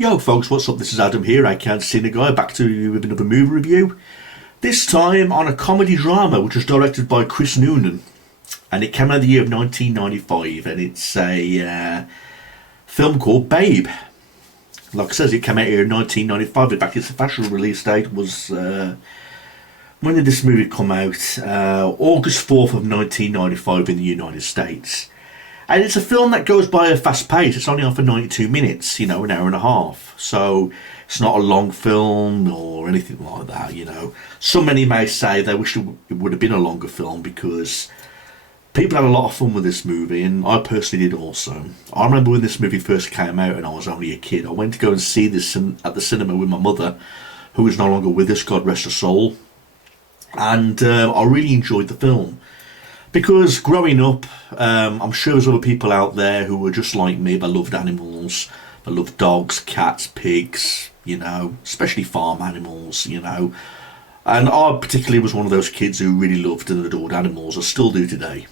Yo folks, what's up? This is Adam here, aka Cine Guy, back to you with another movie review. This time on a comedy drama which was directed by Chris Noonan, and it came out in the year of 1995, and it's a film called Babe. Like I says, it came out here in 1995. In fact, its official release date was when did this movie come out? August 4th of 1995 in the United States. And it's a film that goes by a fast pace. It's only on for 92 minutes, an hour and a half. So it's not a long film or anything like that. So many may say they wish it would have been a longer film because people had a lot of fun with this movie, and I personally did also. I remember when this movie first came out and I was only a kid. I went to go and see this at the cinema with my mother, who is no longer with us, God rest her soul. And I really enjoyed the film. Because growing up, I'm sure there's other people out there who were just like me, that loved animals, that loved dogs, cats, pigs, especially farm animals, And I particularly was one of those kids who really loved and adored animals. I still do today.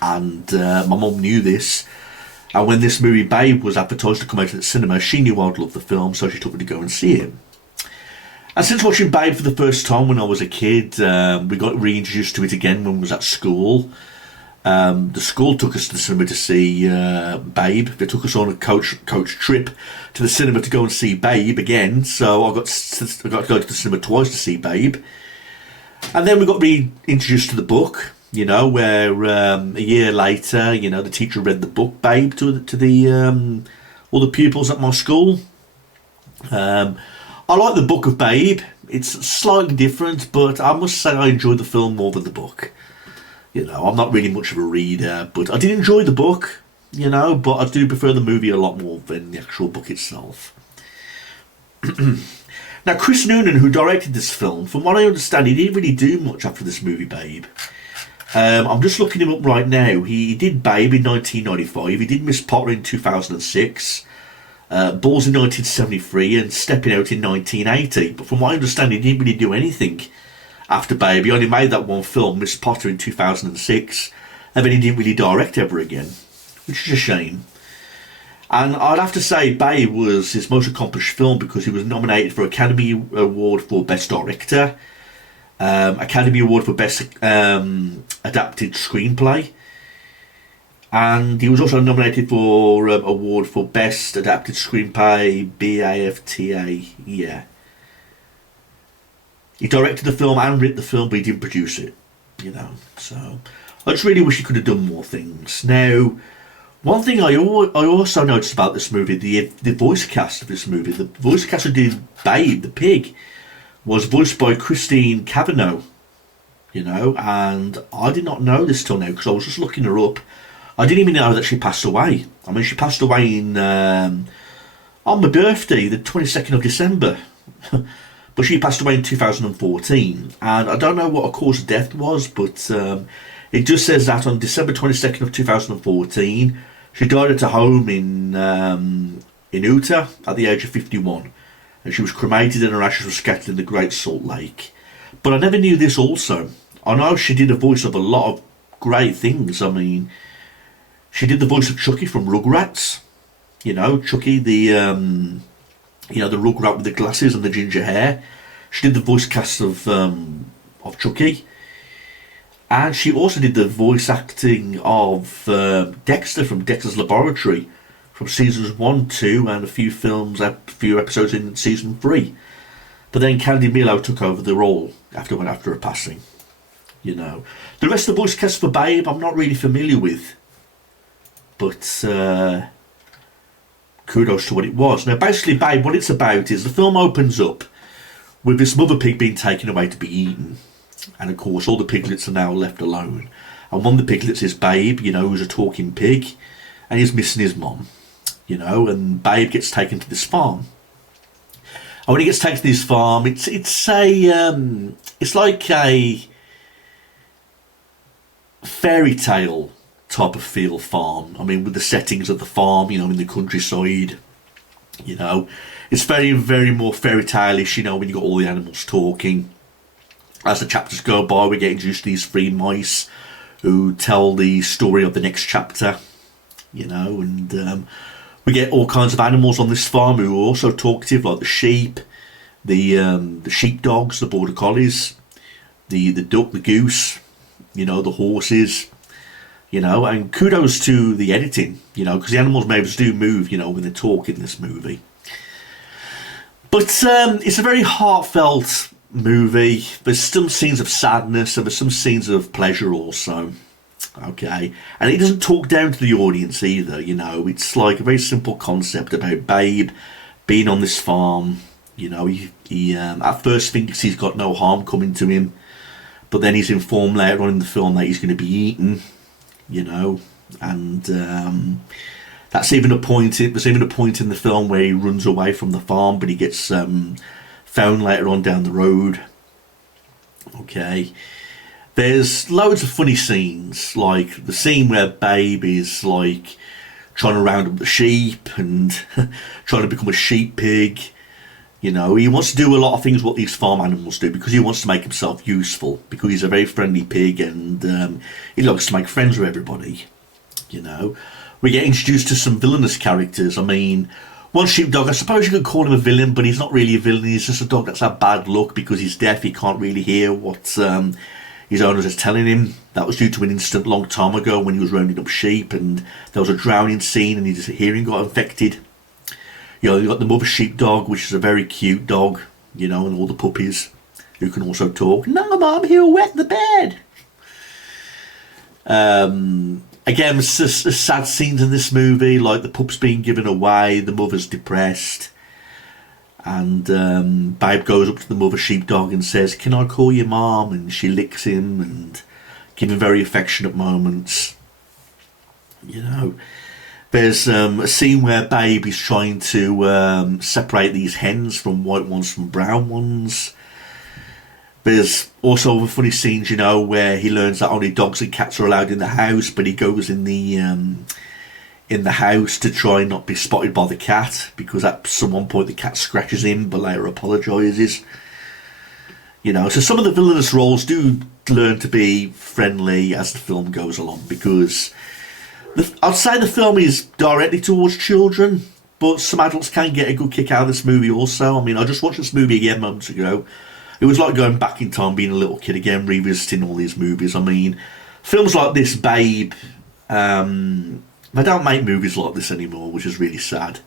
And my mum knew this. And when this movie Babe was advertised to come out at the cinema, she knew I'd love the film, so she took me to go and see it. And since watching Babe for the first time when I was a kid, we got reintroduced to it again when we was at school. The school took us to the cinema to see Babe. They took us on a coach trip to the cinema to go and see Babe again. So I got to go to the cinema twice to see Babe. And then we got reintroduced to the book, where a year later, the teacher read the book Babe to the all the pupils at my school. I like the book of Babe. It's slightly different, but I must say I enjoyed the film more than the book. I'm not really much of a reader, but I did enjoy the book, but I do prefer the movie a lot more than the actual book itself. Now, Chris Noonan, who directed this film, from what I understand, he didn't really do much after this movie, Babe. I'm just looking him up right now. He did Babe in 1995. He did Miss Potter in 2006. Balls in 1973 and Stepping Out in 1980. But from what I understand, he didn't really do anything after Babe. He only made that one film, Miss Potter, in 2006, and then he didn't really direct ever again, which is a shame. And I'd have to say Babe was his most accomplished film because he was nominated for Academy Award for Best Director, Academy Award for Best Adapted Screenplay, and he was also nominated for award for Best Adapted Screenplay, BAFTA. Yeah. He directed the film and wrote the film, but he didn't produce it. So I just really wish he could have done more things. Now, one thing I also noticed about this movie, the voice cast of this movie, the voice cast who did Babe, the pig, was voiced by Christine Cavanaugh. And I did not know this till now because I was just looking her up. I didn't even know that she passed away. I mean, she passed away on my birthday, the 22nd of December. But she passed away in 2014. And I don't know what her cause of death was, but it just says that on December 22nd of 2014, she died at her home in Utah at the age of 51. And she was cremated and her ashes were scattered in the Great Salt Lake. But I never knew this also. I know she did a voice of a lot of great things. I mean, she did the voice of Chucky from Rugrats. Chucky, the Rugrat with the glasses and the ginger hair. She did the voice cast of Chucky. And she also did the voice acting of Dexter from Dexter's Laboratory from seasons 1, 2 and a few episodes in season 3. But then Candy Milo took over the role after her passing. The rest of the voice cast for Babe I'm not really familiar with. But kudos to what it was. Now, basically, Babe, what it's about is the film opens up with this mother pig being taken away to be eaten. And, of course, all the piglets are now left alone. And one of the piglets is Babe, who's a talking pig. And he's missing his mom, And Babe gets taken to this farm. And when he gets taken to this farm, it's like a fairy tale type of feel farm. I mean, with the settings of the farm, in the countryside, it's very, very more fairy tale-ish, when you got all the animals talking. As the chapters go by, we get introduced to these 3 mice who tell the story of the next chapter, and We get all kinds of animals on this farm who are also talkative, like the sheep, the sheepdogs, the border collies, the duck, the goose, the horses, and kudos to the editing, because the animals maybe do move, when they talk in this movie. But it's a very heartfelt movie. There's some scenes of sadness and there's some scenes of pleasure also. Okay, and it doesn't talk down to the audience either. It's like a very simple concept about Babe being on this farm. He at first thinks he's got no harm coming to him, but then he's informed later on in the film that he's going to be eaten. And that's even a point. There's even a point in the film where he runs away from the farm, but he gets found later on down the road. Okay. There's loads of funny scenes, like the scene where Babe is like trying to round up the sheep and trying to become a sheep pig. He wants to do a lot of things what these farm animals do because he wants to make himself useful, because he's a very friendly pig and he likes to make friends with everybody. We get introduced to some villainous characters. I mean, one sheepdog, I suppose you could call him a villain, but he's not really a villain. He's just a dog that's had bad luck because he's deaf. He can't really hear what his owners is telling him. That was due to an incident a long time ago when he was rounding up sheep and there was a drowning scene and his hearing got infected. You've got the mother sheepdog, which is a very cute dog, and all the puppies who can also talk. No, Mum, he'll wet the bed. Again, there's sad scenes in this movie, like the pup's being given away, the mother's depressed. And Babe goes up to the mother sheepdog and says, "Can I call you Mom?" And she licks him and gives him very affectionate moments. There's a scene where Babe is trying to separate these hens from white ones from brown ones. There's also the funny scenes, where he learns that only dogs and cats are allowed in the house, but he goes in the house to try and not be spotted by the cat, because at some one point the cat scratches him but later apologises. So some of the villainous roles do learn to be friendly as the film goes along, because I'd say the film is directly towards children, but some adults can get a good kick out of this movie also. I mean, I just watched this movie again moments ago. It was like going back in time, being a little kid again, revisiting all these movies. I mean, films like this, Babe, they don't make movies like this anymore, which is really sad.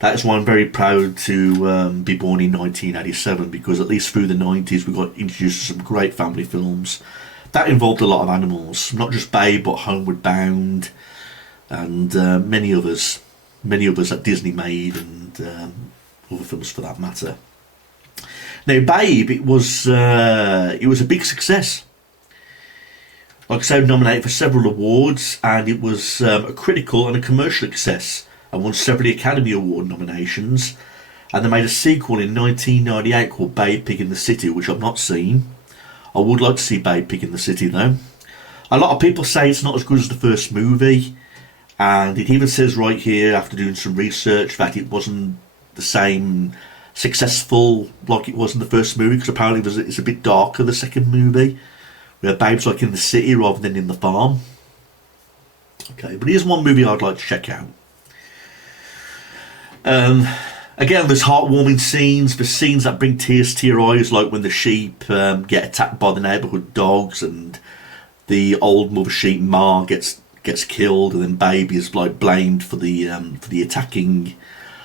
That is why I'm very proud to be born in 1987, because at least through the 90s we got introduced to some great family films that involved a lot of animals. Not just Babe, but Homeward Bound and many others that Disney made, and other films for that matter. Now, Babe, it was a big success. Like I said, nominated for several awards, and it was a critical and a commercial success, and won several Academy Award nominations. And they made a sequel in 1998 called Babe Pig in the City, which I've not seen. I would like to see Babe Pig in the City though. A lot of people say it's not as good as the first movie, and it even says right here, after doing some research, that it wasn't the same successful like it was in the first movie, because apparently it's a bit darker, the second movie, where Babe's like in the city rather than in the farm. Okay, but here's one movie I'd like to check out. Again, there's heartwarming scenes, there's scenes that bring tears to your eyes, like when the sheep get attacked by the neighbourhood dogs, and the old mother sheep Ma gets killed, and then Babe is like blamed for the attacking.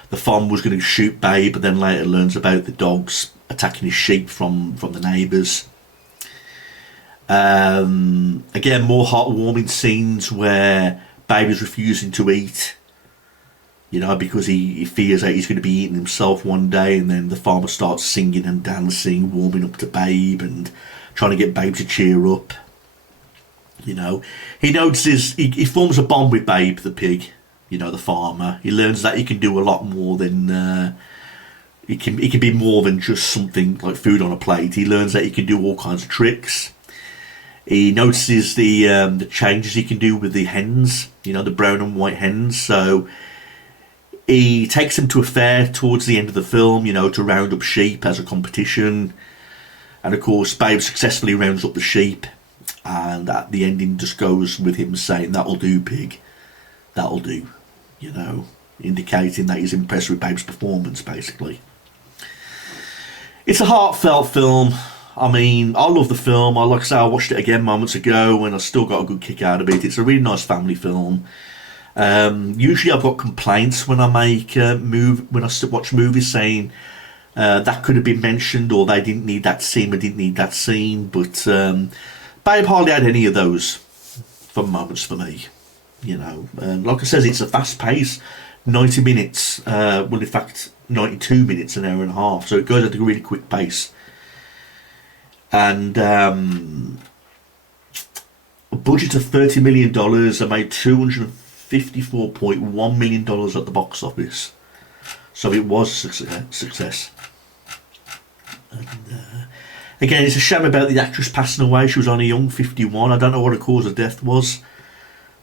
The farmer was going to shoot Babe, but then later learns about the dogs attacking his sheep from the neighbours. Again, more heartwarming scenes where Babe is refusing to eat, because he fears that he's going to be eating himself one day, and then the farmer starts singing and dancing, warming up to Babe and trying to get Babe to cheer up. He notices, he forms a bond with Babe the pig, the farmer. He learns that he can do a lot more than he can be more than just something like food on a plate. He learns that he can do all kinds of tricks. He notices the changes he can do with the hens, the brown and white hens. So he takes them to a fair towards the end of the film, to round up sheep as a competition. And of course, Babe successfully rounds up the sheep. And at the ending just goes with him saying, "That'll do, pig. That'll do." indicating that he's impressed with Babe's performance, basically. It's a heartfelt film. I mean, I love the film. Like I say, I watched it again moments ago and I still got a good kick out of it. It's a really nice family film. Usually I've got complaints when I make when I watch movies saying that could have been mentioned, or they didn't need that scene, or didn't need that scene. But Babe hardly had any of those fun moments for me. You know, like I said, it's a fast pace, 90 minutes. Well, in fact, 92 minutes, an hour and a half. So it goes at a really quick pace. And a budget of $30 million, I made $254.1 million at the box office. So it was a success. And, again, it's a shame about the actress passing away. She was only young, 51. I don't know what her cause of death was.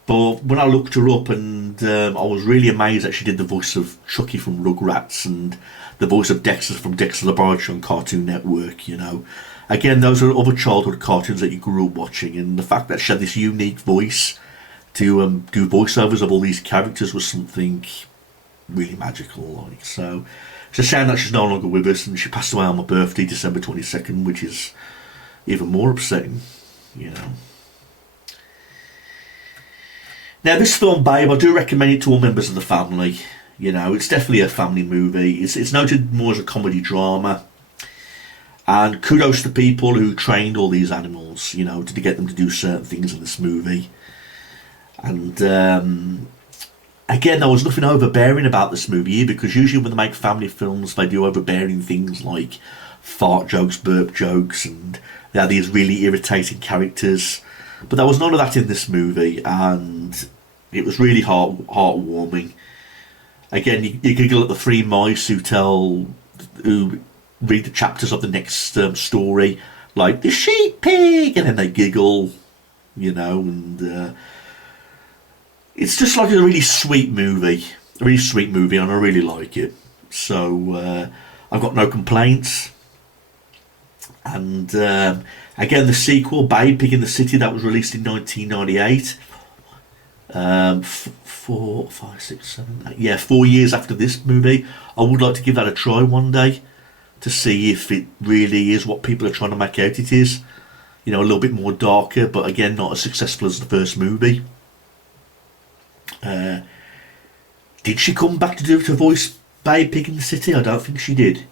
But when I looked her up, and I was really amazed that she did the voice of Chucky from Rugrats and the voice of Dexter from Dexter Laboratory on Cartoon Network, you know. Again, those are other childhood cartoons that you grew up watching, and the fact that she had this unique voice to do voiceovers of all these characters was something really magical. Like, so it's a shame that she's no longer with us, and she passed away on my birthday, December 22nd, which is even more upsetting, you know. Now, this film, Babe, I do recommend it to all members of the family. You know, it's definitely a family movie. It's noted more as a comedy drama. And kudos to people who trained all these animals, you know, to get them to do certain things in this movie. And again, there was nothing overbearing about this movie, because usually when they make family films, they do overbearing things like fart jokes, burp jokes, and they have these really irritating characters. But there was none of that in this movie, and it was really heartwarming. Again, you giggle at the three mice who read the chapters of the next story, like the sheep pig, and then they giggle, you know, and it's just like a really sweet movie, and I really like it. So I've got no complaints. And again, the sequel, Babe Pig in the City, that was released in 1998. 4 years after this movie. I would like to give that a try one day, to see if it really is what people are trying to make out it is. You know, a little bit more darker, but again, not as successful as the first movie. Did she come back to voice Babe Pig in the City? I don't think she did.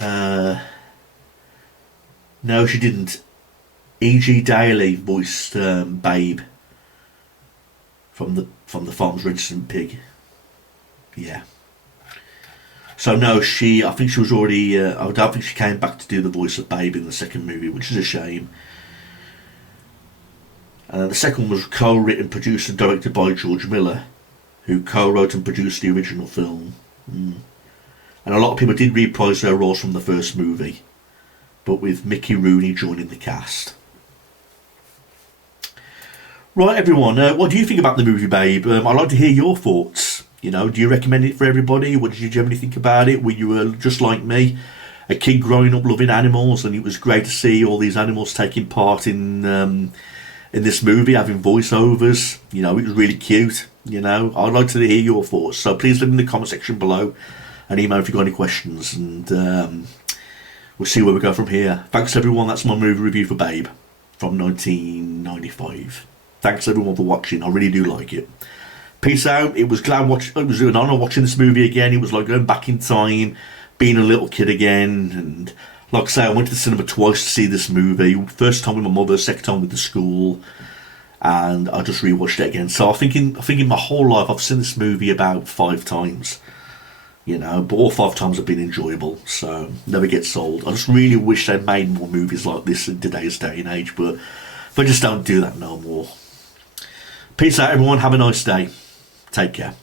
No, she didn't. E.G. Daily voiced Babe from the Farm's Registered Pig. Yeah. So no, I think she was already. I don't think she came back to do the voice of Babe in the second movie, which is a shame. The second was co-written, produced, and directed by George Miller, who co-wrote and produced the original film. And a lot of people did reprise their roles from the first movie, but with Mickey Rooney joining the cast. Right, everyone, what do you think about the movie Babe? I'd like to hear your thoughts. You know, do you recommend it for everybody? What did you generally think about it? Were you just like me, a kid growing up loving animals, and it was great to see all these animals taking part in this movie, having voiceovers? You know, it was really cute. You know, I'd like to hear your thoughts. So please leave them in the comment section below, and email if you've got any questions, and we'll see where we go from here. Thanks everyone. That's my movie review for Babe from 1995. Thanks everyone for watching. I really do like it. Peace out. It was an honour watching this movie again. It was like going back in time, being a little kid again. And like I say, I went to the cinema twice to see this movie. First time with my mother, second time with the school, and I just rewatched it again. So I think in my whole life I've seen this movie about 5 times. You know, but all 5 times have been enjoyable. So never gets old. I just really wish they made more movies like this in today's day and age, but they just don't do that no more. Peace out everyone. Have a nice day. Take care.